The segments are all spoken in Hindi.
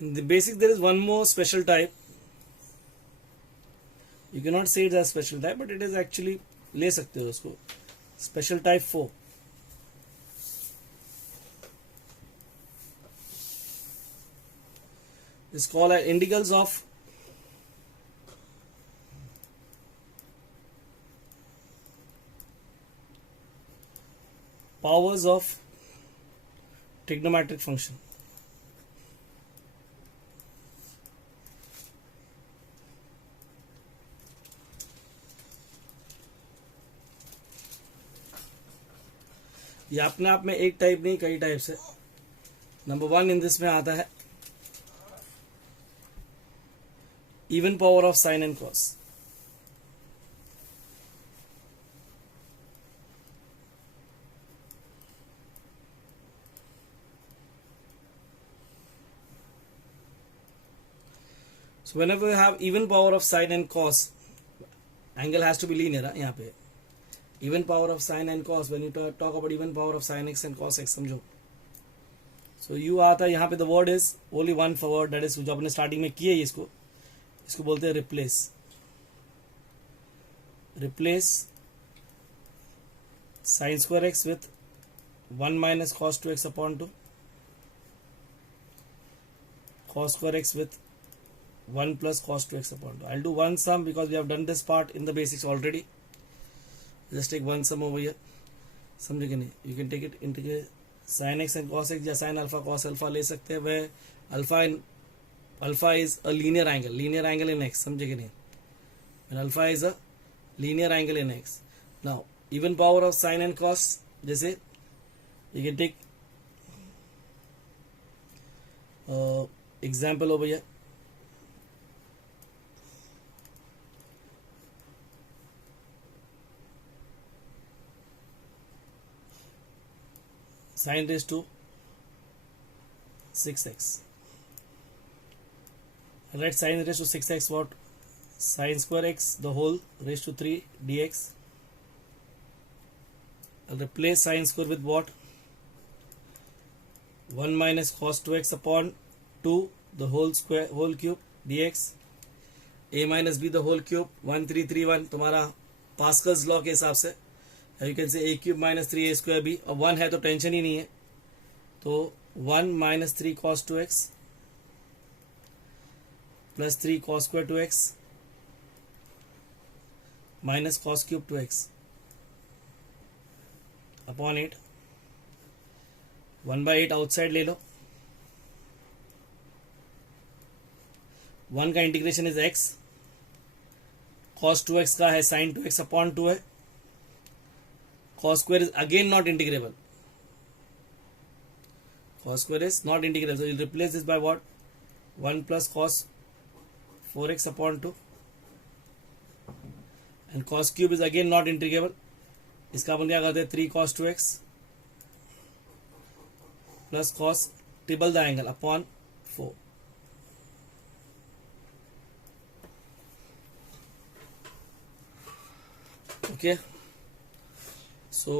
In the basic, there is one more special type. You cannot say it as special type, but it is actually ले सकते हो उसको. Special type 4. This called as integrals of powers of trigonometric function. ये अपने आप में एक टाइप नहीं, कई टाइप से. नंबर 1 इन दिस में आता है even power of sine and cos. So whenever you have even power of sine and cos, angle has to be linear. यहाँ पे even power of sine and cos, when you talk about even power of sin x and cos x, समझो. So you आता है यहाँ पे, the word is only one word, that is जो अपने starting में किए इसको बोलते हैं replace. Replace sin square x with 1 minus cos 2x upon 2, cos square x with 1 plus cos 2x upon 2. I'll do one sum because we have done this part in the basics already. Just take one sum over here. समझे कि नहीं? You can take it into sin x and cos x या sin alpha cos alpha ले सकते हैं. where alpha is a linear angle in x. समझे कि नहीं? And alpha is a linear angle in x. Now even power of sin and cos, जैसे you can take example over here. Sin raised to 6x. Let sin raised to 6x what? Sin square x the whole raised to 3 dx. I'll replace sin square with what? 1 minus cos 2x upon 2 the whole cube dx. A minus b the whole cube. 1331 तुम्हारा पास्कल्स लॉ के हिसाब से. You can say a cube minus 3a square b. अब 1 है तो टेंशन ही नहीं है, तो 1 minus 3 cos 2x plus 3 cos square 2x minus cos cube 2x upon 8. 1 by 8 outside ले लो. 1 का integration is x, cos 2x का है sin 2x upon 2 है. Cos square is again not integrable. Cos square is not integrable. So you'll replace this by what? 1 plus cos 4x upon 2. And cos cube is again not integrable. इसका अपन क्या करते हैं? 3 cos 2x plus cos triple the angle upon 4. Okay. So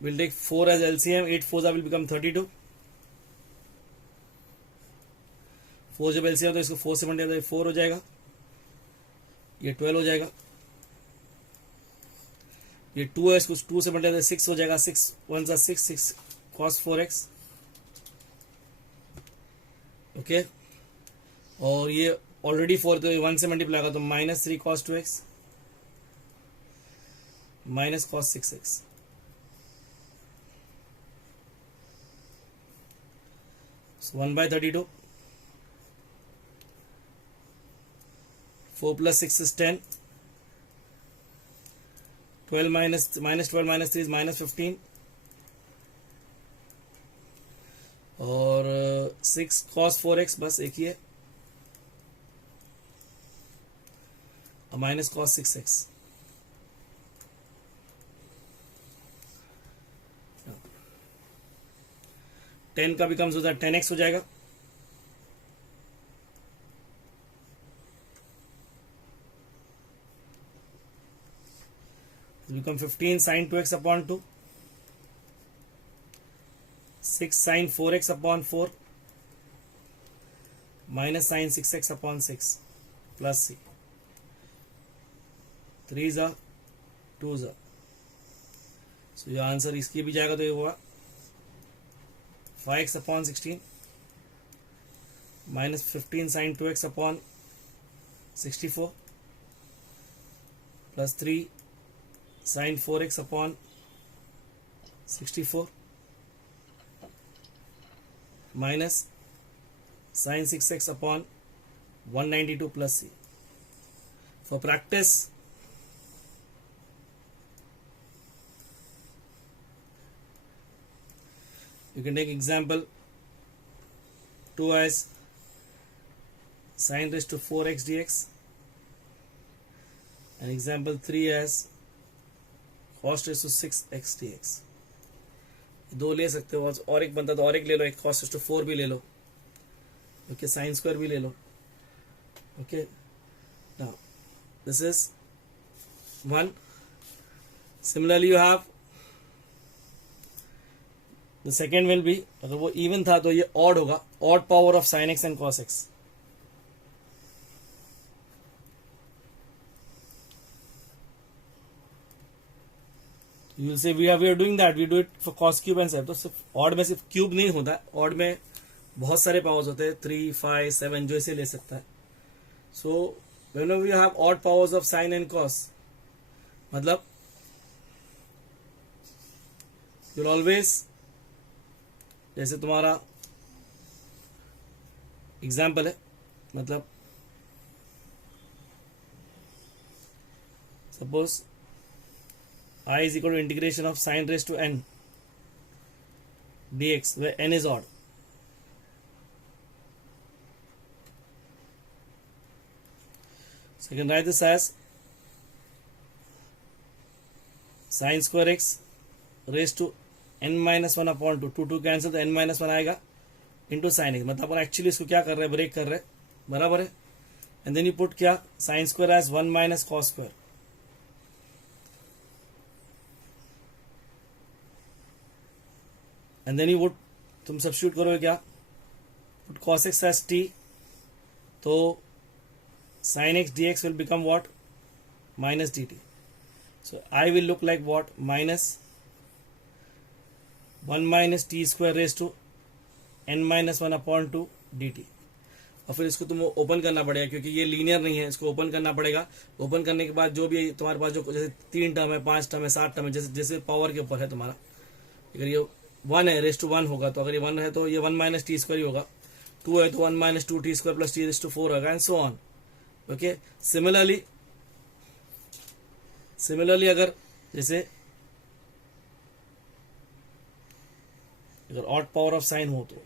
we'll take 4 as LCM. 8 4s will become 32. 4 जब LCM तो इसको 4 से मल्टीप्लाई 4 हो जाएगा. ये 12 हो जाएगा. ये 2 है, इसको 2 से मल्टीप्लाई 6 हो जाएगा. 6 1 6 6 cos 4x. ओके. और ये ऑलरेडी 4 तो 1 से मल्टीप्लाई होगा तो minus 3 cos 2x minus cos 6x. So 1 by 32. 4 plus 6 is 10. 12 minus 12 minus 3 is minus 15. और 6 cos 4x बस एक ही है. और माइनस cos 6x. टेन का बिकम्स हो जाएगा 10x हो जाएगा. Become 15 sin 2x upon 2. 6 sin 4x upon 4. minus sin 6x upon 6 plus c. 3s are 2s are. So your answer इसकी भी जाएगा तो ये होगा 5x upon 16 minus 15 sin 2x upon 64 plus 3 sin 4x upon 64 minus sin 6x upon 192 plus c. For practice, you can take example 2 as sin raised to 4x dx and example 3 as cos raised to 6x dx. दो ले सकते हो और एक बनता तो और एक ले लो, एक cos raised to 4 भी ले लो, ओके, साइन स्क्वायर भी ले लो, okay. Now this is one. Similarly you have the second will be, अगर वो इवन था तो ये ऑड होगा, odd power of sine x and cos x. You will say we are doing that, we do it for cos cube and 7. तो सिर्फ ऑड में सिर्फ क्यूब नहीं होता है, ऑड में बहुत सारे पावर्स होते हैं, 3, 5, 7 जो इसे ले सकता है. सो whenever you have odd powers of sin and cos, मतलब you'll always, जैसे तुम्हारा एग्जाम्पल है, मतलब suppose I is equal to integration of sin raised to n dx where n is odd. So you can write this as sin square x raised to n minus 1 upon 2. 2 cancel तो n minus 1 आएगा into sin x. मतलब अपन एक्चुअली इसको क्या कर रहे हैं, ब्रेक कर रहे हैं, बराबर है. एंड देन यू पुट क्या, sin square as 1 minus cos square. And then you would, तुम सब्स्टिट्यूट करोगे क्या, put cos x as t, तो sin x dx will become what, minus dt. So I will look like what, minus 1 minus t square raised to n minus 1 upon 2 dt. और फिर इसको तुम ओपन करना पड़ेगा क्योंकि ये लीनियर नहीं है, इसको ओपन करना पड़ेगा. ओपन करने के बाद जो भी तुम्हारे पास, जो जैसे 3 टर्म है, 5 टर्म है, 7 टर्म है, जैसे जैसे पावर के ऊपर है तुम्हारा. अगर ये 1 है, रेस्ट टू 1 होगा, तो अगर ये 1 है तो ये 1 माइनस टी स्क्वायर ही होगा. 2 है तो 1 minus 2 T square plus T raised to 4 होगा, and so on. Okay. Similarly अगर जैसे अगर ऑड पावर ऑफ साइन हो तो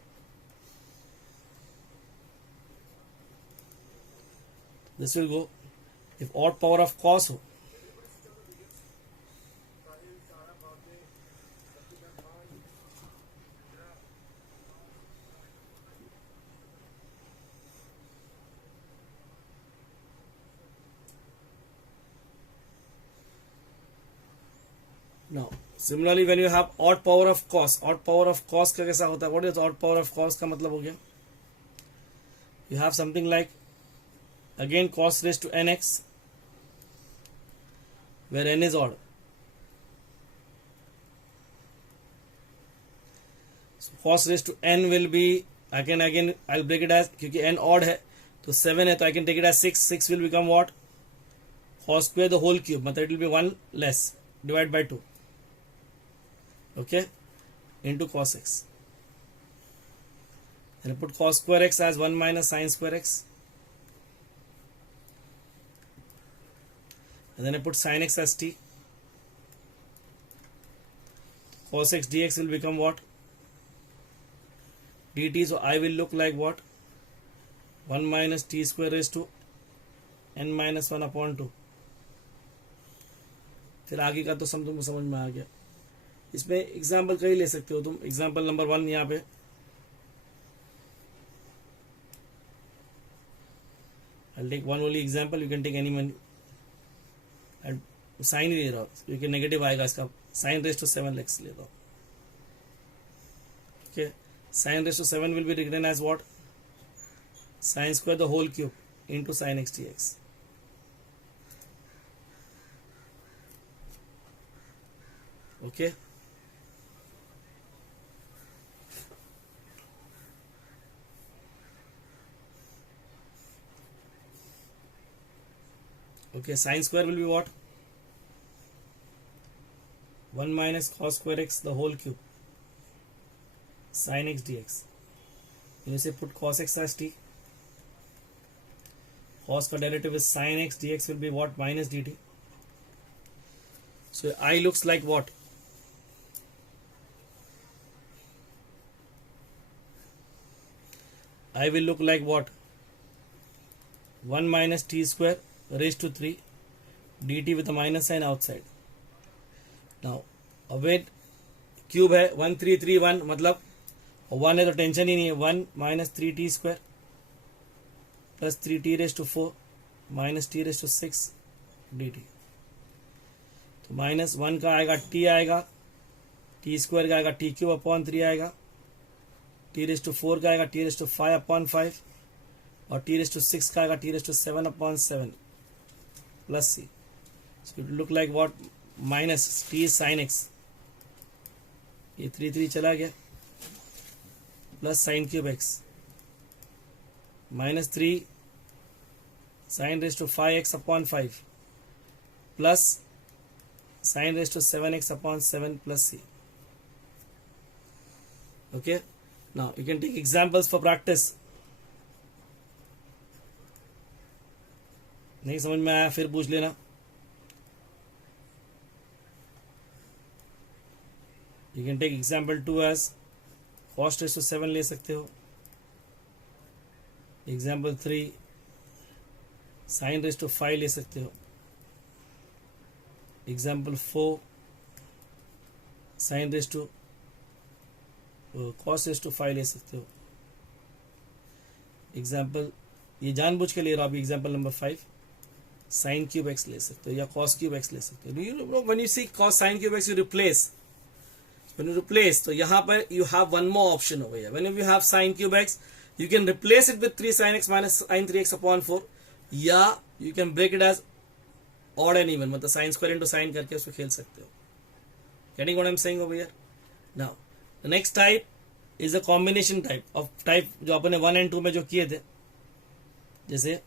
this will go. If odd power of cos हो, now similarly when you have odd power of cos, odd power of cos का कैसा होता है, what is odd power of cos का मतलब हो गया, you have something like again cos raised to nx where n is odd. So cos raised to n will be, again I'll break it as, क्योंकि n odd है तो 7 है, तो I can take it as 6. 6 will become what, cos square the whole cube, मतलब it will be 1 less, divide by 2, okay, into cos x. Then I put cos square x as 1 minus sin square x, and then I put sin x as t. Cos x dx will become what, dt. So I will look like what, 1 minus t square raised to n minus 1 upon 2. फिर आगे का तो तुमको समझ में आ गया. इसमें एग्जाम्पल कई ले सकते हो तुम. एग्जाम्पल नंबर 1 यहाँ पे, I'll take one only example, you can take any one. Sine ही ले रहा हूँ क्योंकि नेगेटिव आएगा इसका. साइन रेस टू 7 लेक्स ले रहा हूँ. Okay. Sine raise to 7 will be written as what, sin square the whole cube into sin x dx. Okay. Okay, sin square will be what? 1 minus cos square x the whole cube sin x dx. You say put cos x as t. Cos का derivative is sin x dx will be what? Minus dt. So I looks like what? I will look like what? 1 minus t square raised to 3 dt with a minus sign outside. Now await cube है 1331 मतलब 1 है तो टेंशन ही नहीं है. 1 minus 3t square plus 3t raise to 4 minus t raise to 6 dt. तो माइनस 1 का आएगा t आएगा, t स्क्वायर का आएगा t क्यूब अपॉन 3 आएगा, t रेज टू 4 का आएगा t रेज टू 5 अपॉन 5 और t रेज टू 6 का आएगा t raise to 7 upon 7 plus c. So it look like what? Minus t sine x, ये 3 चला गया, plus sine cube x minus 3 sine raise to 5x upon 5 plus sine raise to 7x upon 7 plus c. Okay, now you can take examples for practice. नहीं समझ में आया फिर पूछ लेना. You can take example 2 as cos raised to 7 ले सकते हो. Example 3 sin raised to 5 ले सकते हो. Example 4 sin raised to cos raised to 5 ले सकते हो. Example ये जानबूझ के ले रहा हूँ अभी. Example number 5 sin cube x ले सकते हो या cos cube x ले सकते हो. Do you know when you see cos sin cube x you replace. When you replace, तो यहाँ पर you have one more option over here. Whenever you have sin cube x, you can replace it with 3 sin x minus sin 3x upon 4, या you can break it as odd and even, मतलब sin square into sin करके उसको खेल सकते हो. Getting what I'm saying over here? Now, the next type is a combination type of type जो अपने 1 and 2 में जो किए थे. जैसे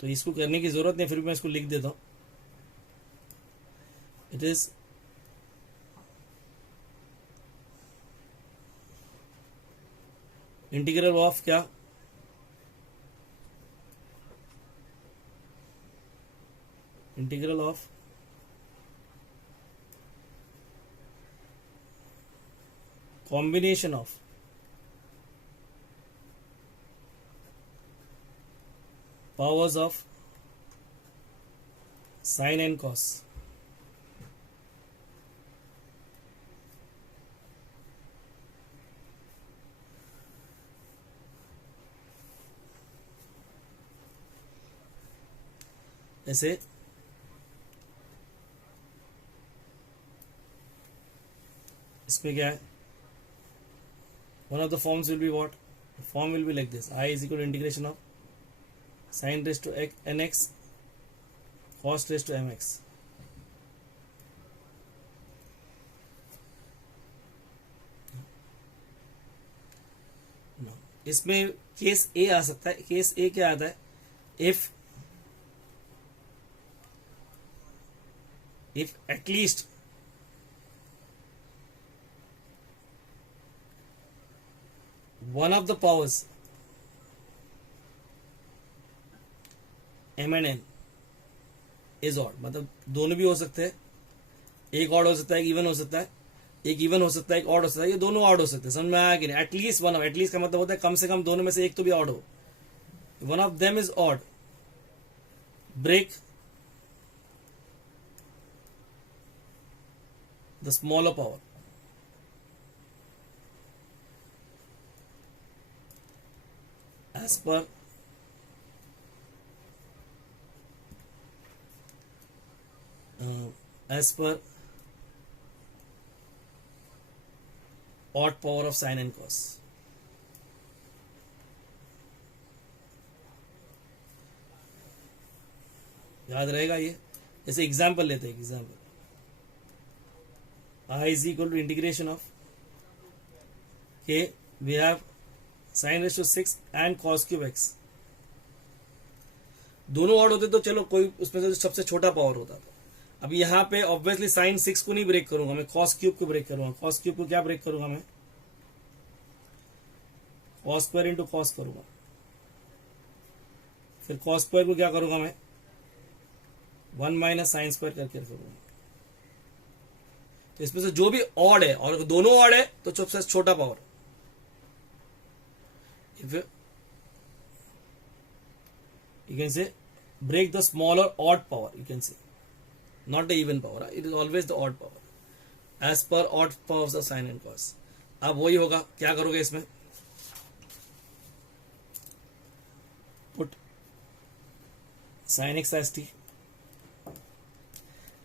तो इसको करने की जरूरत नहीं, फिर भी मैं इसको लिख देता हूँ. It is integral of क्या? Integral of combination of powers of sin and cos. ऐसे इसमें क्या है? One of the forms will be what? The form will be like this. I is equal to integration of sin raised to nx cos raised to mx. इसमें केस ए आ सकता है. केस ए क्या आता है? if at least one of the powers m and n is odd, मतलब दोनों भी हो सकते हैं. एक ऑड हो सकता है, एक इवन हो सकता है, एक इवन हो सकता है, एक ऑड हो सकता है, ये दोनों ऑड हो सकते हैं. समझ में आया कि नहीं? एटलीस्ट वन ऑफ, एटलीस्ट का मतलब होता है कम से कम दोनों में से एक तो भी ऑड हो. One of them is odd, break the smaller power. As per odd power of sine and cos. याद रहेगा ये। जैसे एग्जाम्पल लेते हैं, example I is equal to integration of k, we have sin raised to 6 and cos cube x। दोनों ऑड होते तो चलो कोई उसमें से सबसे छोटा पावर होता था। अब यहाँ पे ऑब्वियसली साइन 6 को नहीं ब्रेक करूंगा मैं, cos क्यूब को ब्रेक करूंगा। cos क्यूब को क्या ब्रेक करूंगा मैं, cos स्क्वायर इंटू कॉस करूंगा। फिर cos स्क्वायर को क्या करूंगा मैं, 1 माइनस साइन स्क्वायर करके करूंगा। तो इसमें से जो भी ऑड है, और दोनों ऑड है तो सबसे छोटा power. If you can say break the smaller odd power, you can say not the even power, it is always the odd power as per odd powers of sin and cos। अब वही होगा, क्या करोगे इसमें, put sin x as t।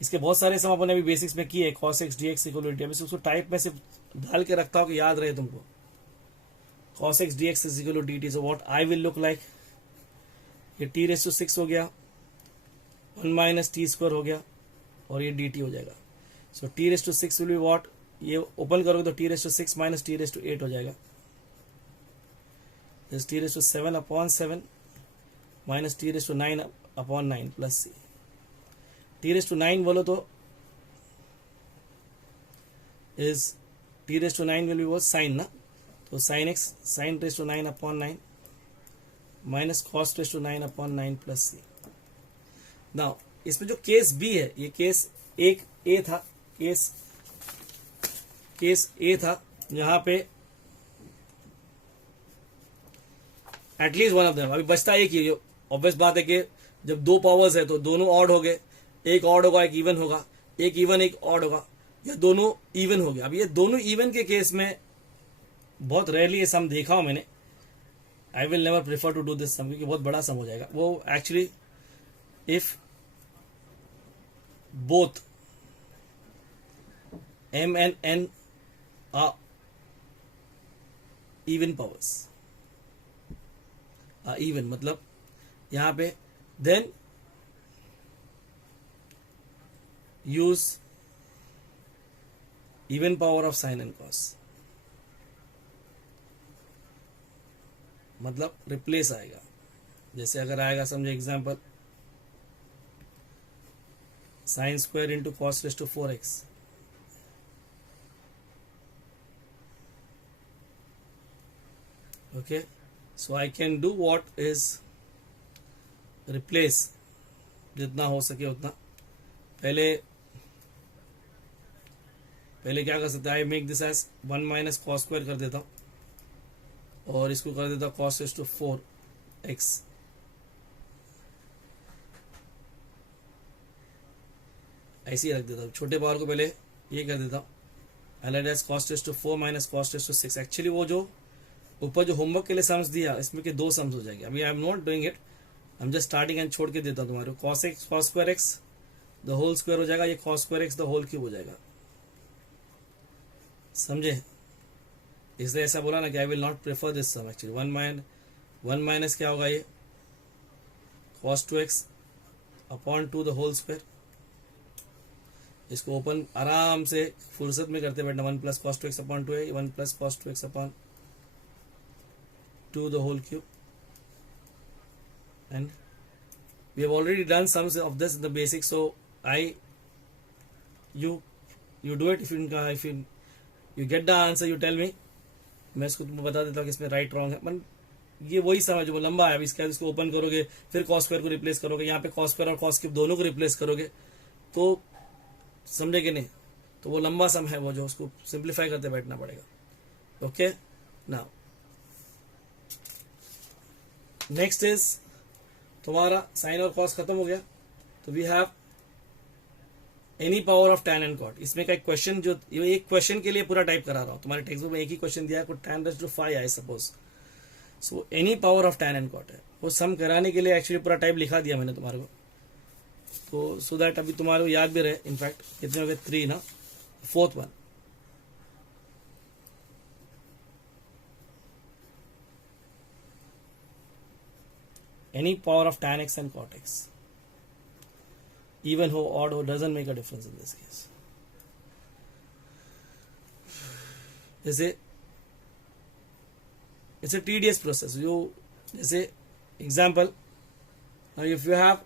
इसके बहुत सारे सम अपने अभी बेसिक्स में किए, cos x dx equal to t। अब इसको टाइप में से डाल के रखता हूं कि याद रहे तुमको। cos x dx is equal to dt, so what I will look like, ये t रेस टू 6 हो गया, 1 माइनस टी स्क्वायर हो गया, और ये dt हो जाएगा। So t raise to 6 will be what, ये ओपन करोगे तो t raise to 6 minus t raise to 8 हो जाएगा। This t raise to 7 upon 7 minus t raise to 9 upon 9 plus c। t raise to 9 बोलो तो is t raise to 9 will be वो साइन ना, तो sine x sine raise to 9 upon 9 minus cos raise to 9 upon 9 plus C. Now इसमें जो केस बी है, ये केस एक ए था, केस ए था, जहां पे एटलीस्ट वन ऑफ देम, अभी बचता एक ही। ऑब्वियस बात है कि जब दो पावर्स है तो दोनों ऑड हो गए, एक ऑड होगा एक इवन होगा, एक इवन एक ऑड होगा, या दोनों इवन हो गया। अब ये दोनों इवन के केस में बहुत रेयरली ये सम देखा हूं मैंने। I will never prefer to do this sum, क्योंकि बहुत बड़ा सम हो जाएगा वो। Actually if both m and n are even powers, even मतलब यहां पे then use even power of sine and cos, मतलब रिप्लेस आएगा। जैसे अगर आएगा समझे example, sine square into cos raise to 4x, okay. So I can do what is replace, जितना हो सके उतना। पहले क्या कर सकते हैं, I make this as 1 minus cos square कर देता हूं, और इसको कर देता cos रेस टू 4x, ऐसे ही रख देता हूँ। छोटे पावर को पहले ये कर देता हूँ, L as cos raise to 4 minus cos raise to 6। Actually वो जो ऊपर जो होमवर्क के लिए सम्स दिया, इसमें के दो सम्स हो जाएंगे। अभी I am not doing it, I am just starting and छोड़ के देता हूँ तुम्हारे को। cos square x the whole square हो जाएगा, ये cos square x the whole cube हो जाएगा, समझे। इसलिए ऐसा बोला ना कि I will not prefer this sum. Actually 1 minus क्या होगा, ये cos 2x upon 2 the whole square. इसको ओपन आराम से फुर्सत में करते बैठना, 1 प्लस cos 2x अपॉन 2 है, 1 plus cos 2x upon 2 the whole cube. And we have already done sums of this in the basic, so you do it। if you get the answer you tell me, मैं इसको तुम्हें बता देता हूँ कि इसमें राइट रॉन्ग है। मन ये वही समझ, वो लंबा है। अभी इसके बाद इसको ओपन करोगे, फिर cos स्क्वायर को रिप्लेस करोगे, यहाँ पे cos स्क्वायर और cos क्यूब दोनों को रिप्लेस करोगे, तो समझे कि नहीं, तो वो लंबा सम है, वो जो उसको सिंप्लीफाई करते बैठना पड़ेगा। ओके, नाउ नेक्स्ट इज तुम्हारा साइन और cos खत्म हो गया, तो we have any power of tan and cot। इसमें का एक क्वेश्चन, जो ये एक क्वेश्चन के लिए पूरा टाइप करा रहा हूं, तुम्हारे टेक्स्ट बुक में एक ही क्वेश्चन दिया है, को tan raise to 5 I suppose. So any power of tan and cot है, वो सम कराने के लिए एक्चुअली पूरा टाइप लिखा दिया मैंने तुम्हारे को, तो सो दैट अभी तुम्हारे को याद भी रहे। इनफैक्ट कितने हो गए, 3 ना, 4th one any power of tan x and cot x, even or odd or doesn't make a difference in this case. जैसे it's a tedious process. You जैसे example, now if you have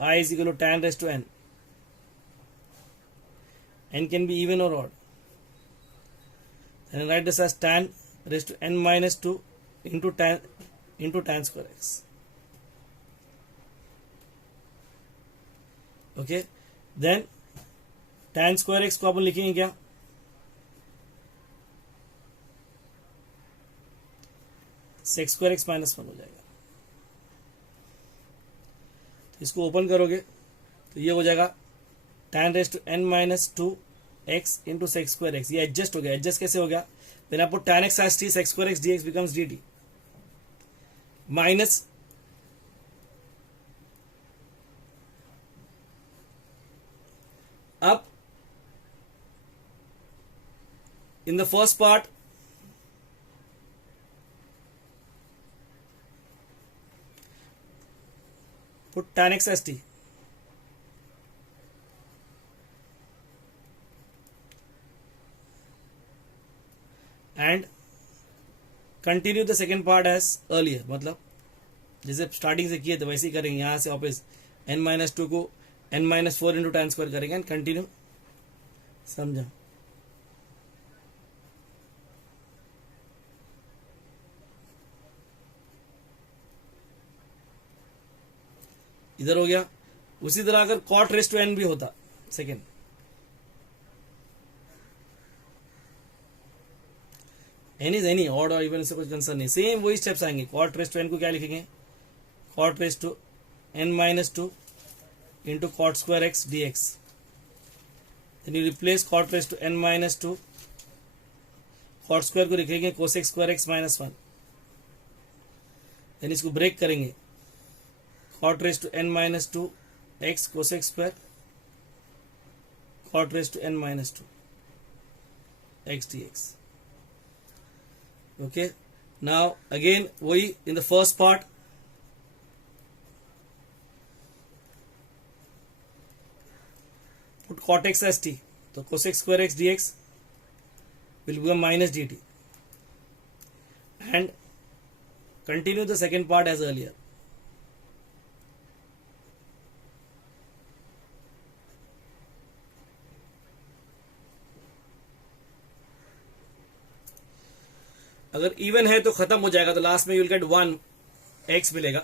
I is equal to tan raised to n, n can be even or odd, and write this as tan raised to n minus 2 into tan square x. Okay, then tan square x को अपन लिखेंगे क्या, सेक्स स्क्वायर एक्स माइनस 1 हो जाएगा. तो इसको ओपन करोगे तो ये हो जाएगा tan raise to n minus 2 x into sex square x. ये एडजस्ट हो गया. एडजस्ट कैसे हो गया, when I put tan x as t, sec square x dx becomes dt minus up in the first part put tan x as t and continue the second part as earlier. मतलब जैसे स्टार्टिंग से किए थे वैसे ही करेंगे. यहाँ से वापस n माइनस 2 को n minus 4 into tan square करेंगे एंड कंटिन्यू. समझा. इधर हो गया. उसी तरह अगर cot रेज टू n भी होता second, n is any odd और इवन से कुछ कंसर्न नहीं. सेम वही स्टेप्स आएंगे. कॉट रेज टू एन को क्या लिखेंगे, cot raise to n minus 2 into cot square x d x. Then you replace cot raise to n minus 2, cot square को लिखेंगे cosec square x minus 1. Then इसको ब्रेक करेंगे, cot raise to n minus 2 x cosec square cot raise to n minus 2 x d x. Okay, now again वही in the first part put cot x as t, तो cosec square x dx will become minus dt and continue the second part as earlier. अगर इवन है तो खत्म हो जाएगा, तो लास्ट में यू विल गेट 1 x मिलेगा.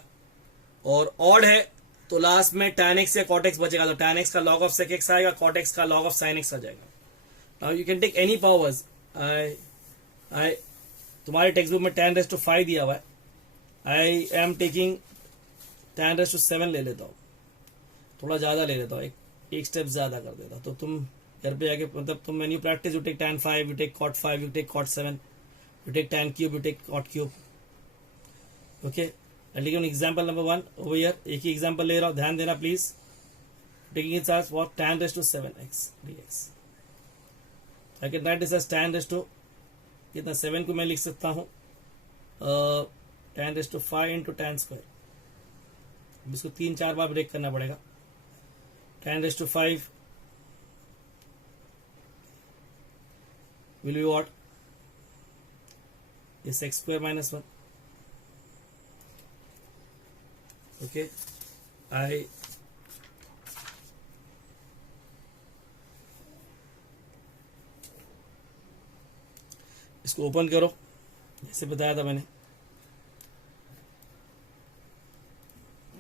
और ऑड है तो लास्ट में tan x या cot x बचेगा. तो tan x का log of sec x आएगा, cot x का log of sin x आ जाएगा. Now you can take any powers. I तुम्हारे टेक्स्ट बुक में tan रेज टू 5 दिया हुआ है. I am taking tan raise to 7 ले लेता हूँ, थोड़ा ज्यादा ले लेता हूँ, एक स्टेप ज्यादा कर देता. तो तुम घर पे जाके मतलब तुम when you practice you take tan 5, you take cot 5, you take cot 7, you take tan cube, you take cot cube. Okay, I'll take an example number 1 over here. एक ही example ले रहा हूँ, ध्यान देना please. Taking it as what, tan raised to 7x dx. I can write this as tan raised to कितना 7 को मैं लिख सकता हूँ tan raised to 5 into tan square. इसको 3-4 बार ब्रेक करना पड़ेगा. tan raised to 5 will be what, is x square minus 1. Okay, I इसको ओपन करो जैसे बताया था मैंने.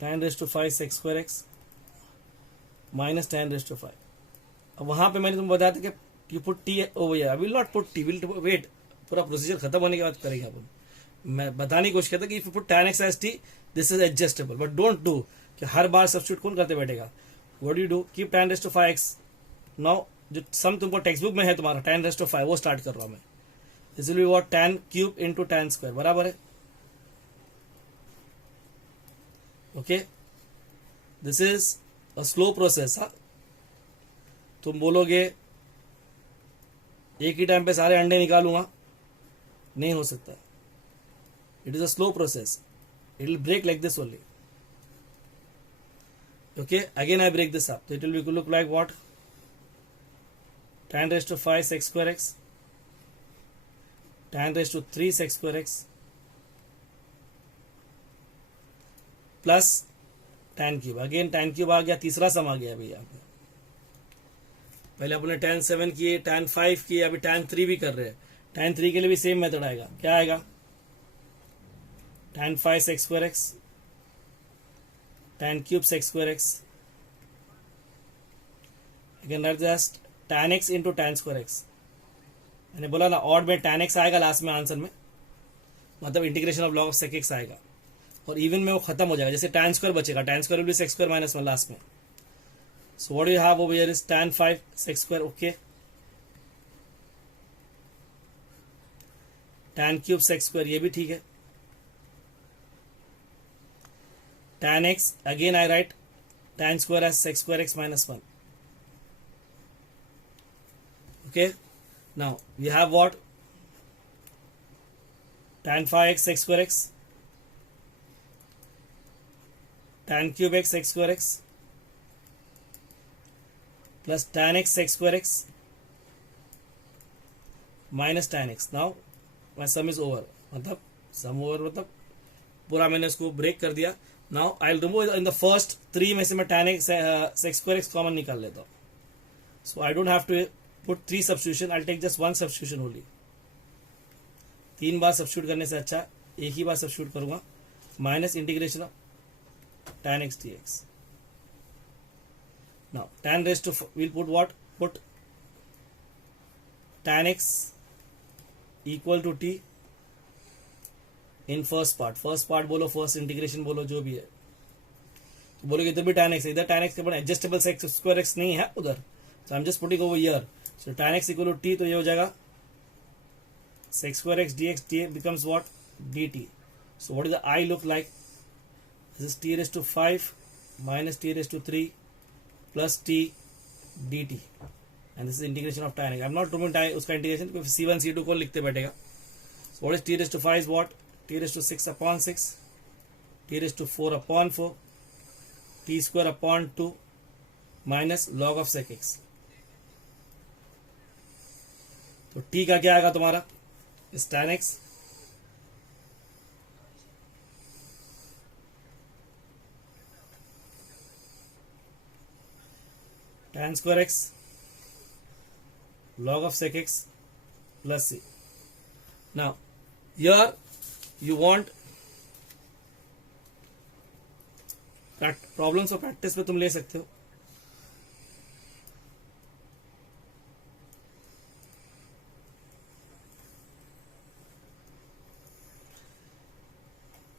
tan raised to 5 sec square x minus tan raised to 5. अब वहां पे मैंने तुम बताया था कि you put t over here. I will not put t, will wait. पूरा प्रोसीजर खत्म होने के बाद करेंगे अपन. मैं बताने की कोशिश करता कि if you put tan x as t, this is adjustable. But don't do कि हर बार सब्स्टिट्यूट कौन करते बैठेगा. What you do, keep tan raised to 5x. Now जो सम तुमको टेक्स्ट बुक में है तुम्हारा tan raised to 5, वो स्टार्ट कर रहा हूं मैं. This will be what, tan cube into tan square. बराबर है. Okay, this is a slow process. तुम बोलोगे एक ही टाइम पे सारे अंडे निकालूंगा, नहीं हो सकता. It is a slow process. It will break like this only. Okay, again I break this up. So it will look like what? Tan raised to 5 sec square x, tan raised to 3 sec square x plus tan cube. Again tan cube आ गया, तीसरा सम आ गया भैया. पहले अपने tan 7 किए, tan 5 किए, अभी tan 3 भी कर रहे हैं. tan 3 के लिए भी सेम मेथड आएगा. क्या आएगा? tan 5 sec square x, tan cube sec square x. Again write just tan x into tan square x. मैंने बोला ना ऑड में tan x आएगा लास्ट में आंसर में, मतलब integration of log of sec x आएगा. और इवन में वो खत्म हो जाएगा. जैसे tan स्क्वायर बचेगा, tan square will be sec square minus 1 last में. So what do you have over here is tan 5 sec square. Okay, tan cube sec square ये भी ठीक है. tan x again I write tan square as sec square x minus 1. Okay, now we have what? Tan 5x sec square x, tan cube x sec square x plus tan x sec square x minus tan x. Now my sum is over. मतलब sum over मतलब पूरा मैंने इसको ब्रेक कर दिया. Now I'll remove in the first 3 में से मैं tan x sec square x common निकाल लेता हूँ. So I don't have to put 3 substitution. I'll take just 1 substitution only. 3 bar substitute करने से अच्छा एक ही बार सब्स्टिट्यूट करूंगा. Minus integration of tan x dx. Now tan raised to we'll put what? Put tan x equal to t in first part बोलो, फर्स्ट इंटीग्रेशन बोलो, जो भी है. तो बोलोगे इधर भी tan x है, इधर tan x के ऊपर एडजस्टेबल सेक स्क्वायर x नहीं है उधर. So I am just putting over here. So tan x equal to t, तो ये हो जाएगा sec square x dx becomes what? dt. So what is the I look like? This is t raised to 5 minus t raised to 3 plus t dt. And this is integration of tan x. I am not doing उसका इंटीग्रेशन, क्योंकि c1 c2 को लिखते बैठेगा. So what is t raised to 5 is what? t raised to 6 upon 6, t raised to 4 upon 4, t square upon 2 minus log of sec x. तो t का क्या आएगा तुम्हारा? इस tan x tan square x log of sec x plus c. Now here you want problems और प्रैक्टिस पे तुम ले सकते हो.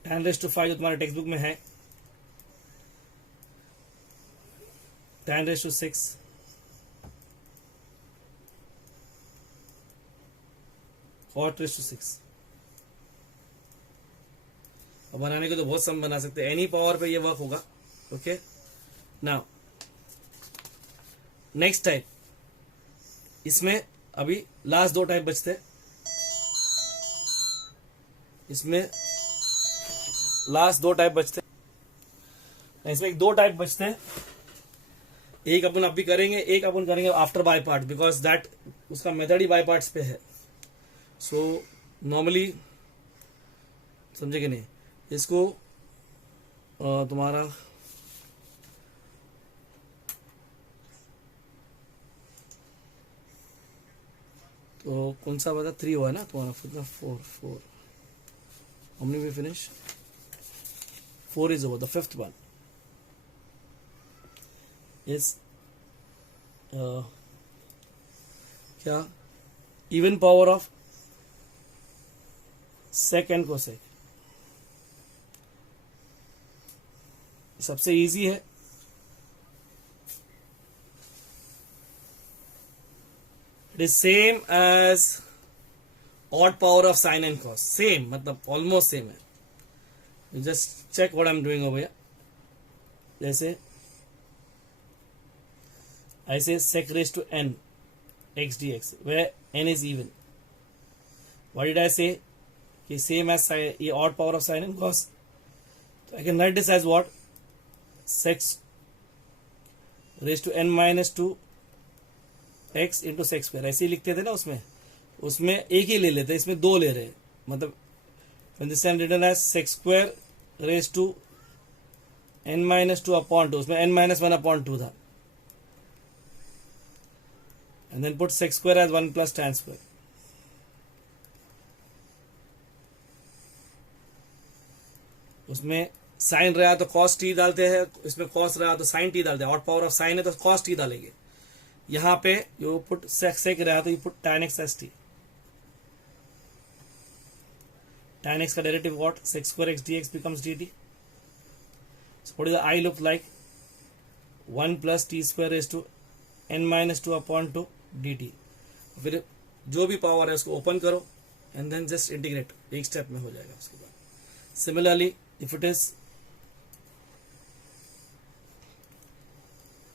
tan raised to 5 जो तुम्हारे टेक्स्ट बुक में है, tan raised to 6, cot raised to 6. अब बनाने को तो बहुत सम बना सकते हैं, एनी पावर पे ये वर्क होगा. Okay, now next type. इसमें अभी लास्ट 2 टाइप बचते हैं. इसमें लास्ट 2 टाइप बचते हैं. इसमें 2 टाइप बचते हैं. एक अपन अभी करेंगे, एक अपन करेंगे after by part, because that उसका मेथड ही बाय पार्ट्स पे है. सो नॉर्मली समझे कि नहीं, इसको तुम्हारा तो कौन सा बता 3 हुआ है ना तुम्हारा, कितना 4 how many we finish? 4 is over. The 5th one is क्या? Even power of sec and cosec. सबसे इजी है. It is same as odd power of sin and cos. Same, मतलब almost same है. You just check what I'm doing over here. जैसे I say sec raised to n x dx, where n is even. What did I say? कि सेम एज ये odd power of sine and cos, तो I can write this as what, sec raise to n minus 2 x into sex square, ऐसे ही लिखते थे ना उसमें एक ही ले लेते, इसमें दो ले रहे, मतलब this time written as secs square raise to n minus 2 upon 2, उसमें n माइनस 1 अपॉन 2 था, and then put secs square as 1 plus tan square. उसमें साइन रहा तो cos t डालते हैं, इसमें cos रहा तो sin t डालते हैं, ऑड पावर ऑफ साइन है तो cos t डालेंगे. यहाँ पे यू पुट sec रहा तो you put tan x as t. tan x का derivative what, sec square x dx becomes dt. So what is the I look like? 1 plus t square raised to n minus 2 upon 2 dt. फिर जो भी पावर है उसको ओपन करो एंड देन जस्ट इंटीग्रेट, एक स्टेप में हो जाएगा. उसके बाद similarly if it is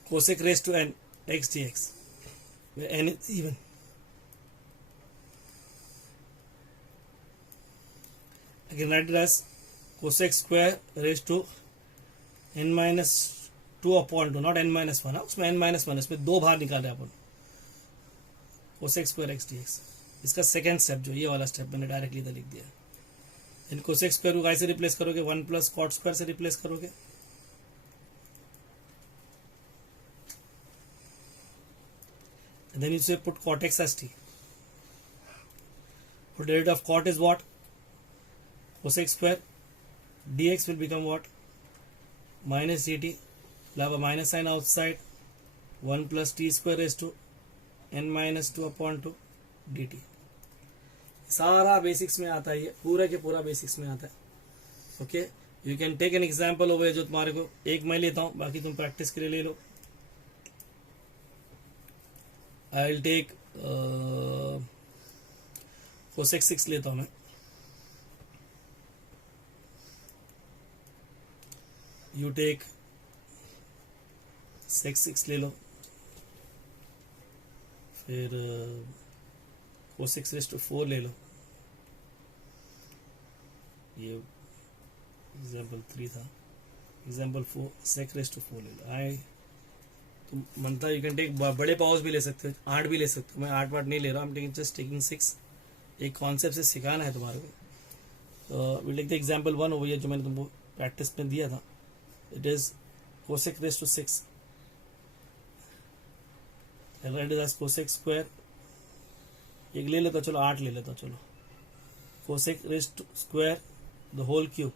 cosec raised to n x dx, where n is even, I can write it as cosec square raised to n minus 2 upon 2, not n minus 1. उसमें n minus 1, इसमें दो बाहर निकाल रहे हैं अपन, cosec square x dx. इसका सेकेंड स्टेप जो ये वाला स्टेप मैंने डायरेक्टली इधर लिख दिया. इन cosec स्क्वायर को कैसे रिप्लेस करोगे, 1 प्लस cot स्क्वायर से रिप्लेस करोगे. And then you say put cot x as t. For derivative of cot is what? Cosec square dx will become what? Minus dt. We'll have a minus sign outside. 1 plus t square raised to n minus 2 upon 2 dt. सारा बेसिक्स में आता है, ये पूरा के पूरा बेसिक्स में आता है. Okay, you can take an example over जो तुम्हारे को एक मैं लेता हूँ, बाकी तुम प्रैक्टिस के लिए ले लो. आई विल टेक cosec 6 लेता हूँ मैं. यू टेक sec 6 ले लो, फिर cosec रेज़ टू 4 ले लो. ये एग्जाम्पल 3 था. एग्जाम्पल 4 sec रेज़ टू 4 ले लो. आई तो मनता यू कैन टेक बड़े पावर्स भी ले सकते हो, 8 भी ले सकते हो. मैं 8 वाट नहीं ले रहा हूँ, I'm just taking 6. एक कॉन्सेप्ट से सिखाना है तुम्हारे को. Will take the example 1 over here जो मैंने तुमको प्रैक्टिस में दिया था. It is cosec raise to 6. Right is cosec square, एक ले लेता, चलो 8 ले लेता. चलो cosec raise to square the whole cube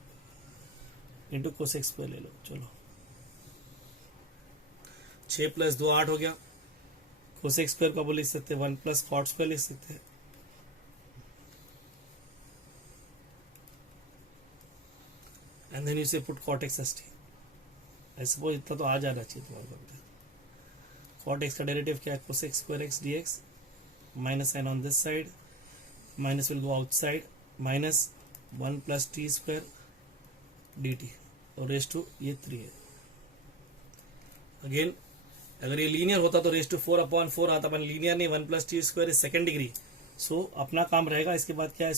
into cosec square ले लो. चलो 6 प्लस 2 8 हो गया. cosec स्क्वायर को आप लिख सकते हैं 1 प्लस cot स्क्वायर लिख सकते हैं. एंड देन यू से put cot x as t. I suppose इतना तो आ जाना चाहिए तुम्हारे को. cot x का डेरिवेटिव क्या है, cosec square x dx, minus sine on this side, minus will go outside, minus 1 plus t square dt और रेज टू ये 3 है. अगेन अगर ये लीनियर होता तो रेज टू 4 अपॉन 4 आता, पर लीनियर नहीं. 1 plus t square is second degree. So अपना काम रहेगा. इसके बाद क्या,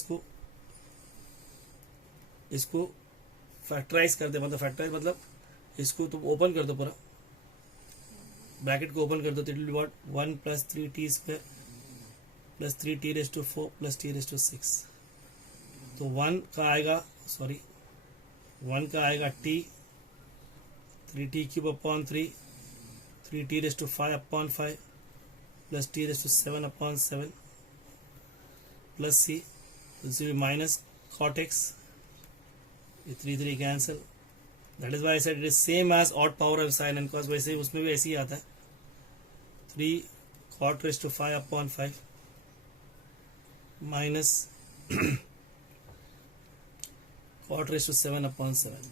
इसको फैक्टराइज कर दे, मतलब फैक्टराइज मतलब इसको तुम ओपन कर दो, पूरा ब्रैकेट को ओपन कर दो. तो it will be what, 1 plus 3 t square plus 3 t raise to 4 plus t raise to 6. तो 1 का आएगा, सॉरी 1 का आएगा t, 3t cube upon 3, 3t raise to 5 upon 5 plus t raise to 7 upon 7 plus c. This will be minus cot x. ये 3 cancel. That is why I said it is same as odd power of sine and cos. वैसे ही उसमें भी ऐसे ही आता है. 3 cot raise to 5 upon 5 minus cot raise to 7 upon 7.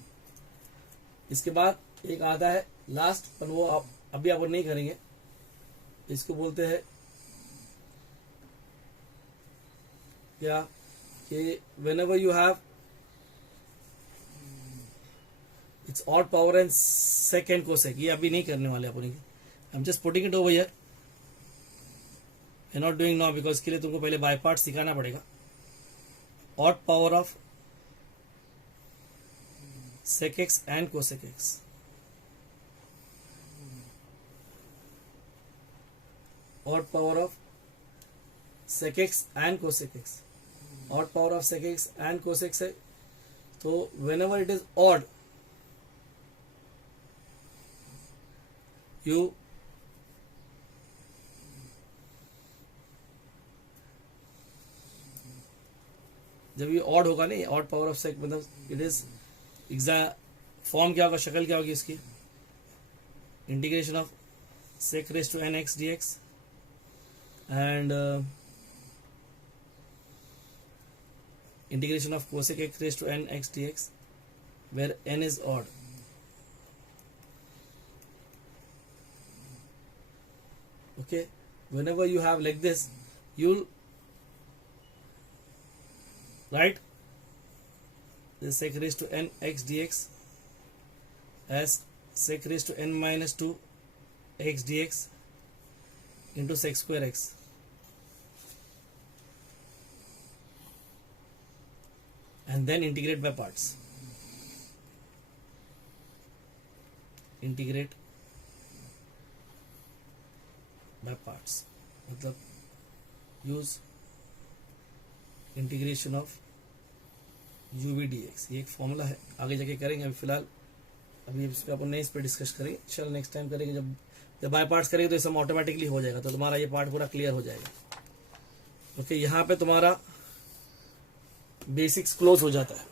इसके बाद एक आता है लास्ट, पर वो अभी आप नहीं करेंगे. इसको बोलते हैं क्या कि whenever you have it's odd power and second cosec. ये अभी नहीं करने वाले अपन. I'm just putting it over here. I'm not doing now because इसके लिए तुमको पहले बाय पार्ट सिखाना पड़ेगा. odd power of sec x and cosec x. Odd power of sec x and cosec x. Odd power of sec x and cosec x. So whenever it is odd, you जब ये ऑड होगा नहीं, ऑड पावर ऑफ सेक मतलब इट इज फॉर्म क्या होगा, शक्ल क्या होगी इसकी, integration of sec raise to n x d x and integration of cosec x raise to n x d x where n is odd. Okay, whenever you have like this, you'll write the sec raised to n x dx as sec raised to n minus 2 x dx into sec square x. And then integrate by parts. Integrate by parts मतलब use integration of u v d x. ये एक फॉर्मूला है, आगे जाके करेंगे. अभी फिलहाल अभी इस पर अपन नहीं इस पर डिस्कस करेंगे, चलो नेक्स्ट टाइम करेंगे. जब बाय पार्ट्स करेंगे तो ये सब ऑटोमेटिकली हो जाएगा, तो तुम्हारा ये पार्ट पूरा क्लियर हो जाएगा. ओके, यहाँ पे तुम्हारा बेसिक्स क्लोज हो जाता है.